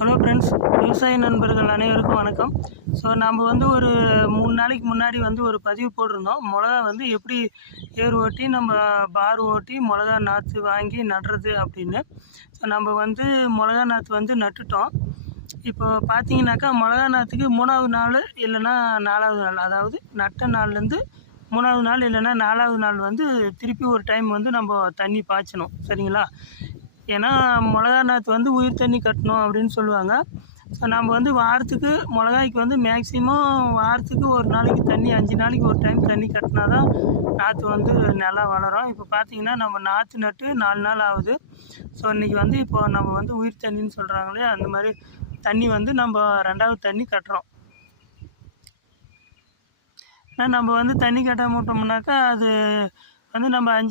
Hello friends, விவசாய நண்பர்கள் அனைவருக்கும் வணக்கம். ஸோ நம்ம வந்து ஒரு 3 நாளைக்கு முன்னாடி வந்து ஒரு பதிவு போட்டிருந்தோம். மிளகா வந்து எப்படி ஏர் ஓட்டி நம்ம பார் ஓட்டி மிளகா நாற்று வாங்கி நடுறது அப்படின்னு. ஸோ நம்ம வந்து மிளகா நாற்று வந்து நட்டுட்டோம். இப்போ பார்த்தீங்கன்னாக்கா மிளகா நாற்றுக்கு 3வது நாள் இல்லைன்னா 4வது நாள், அதாவது நட்ட நாள்லேருந்து 3வது நாள் இல்லைன்னா 4வது நாள் வந்து திருப்பி ஒரு டைம் வந்து நம்ம தண்ணி பாய்ச்சணும், சரிங்களா? ஏன்னா மிளகா நாற்று வந்து உயிர் தண்ணி கட்டணும் அப்படின்னு சொல்லுவாங்க. ஸோ நம்ம வந்து வாரத்துக்கு மிளகாய்க்கு வந்து மேக்ஸிமம் வாரத்துக்கு ஒரு நாளைக்கு தண்ணி 5 நாளைக்கு ஒரு டைம் தண்ணி கட்டினா தான் நாற்று வந்து நல்லா வளரும். இப்போ பார்த்தீங்கன்னா நம்ம நாற்று நட்டு 4 நாள் ஆகுது. ஸோ இன்றைக்கி வந்து இப்போ நம்ம வந்து உயிர் தண்ணின்னு சொல்கிறாங்களே, அந்த மாதிரி தண்ணி வந்து நம்ம 2வது தண்ணி கட்டுறோம். ஏன்னா நம்ம வந்து தண்ணி கட்டாம விட்டோம்னாக்கா அது வந்து நம்ம 5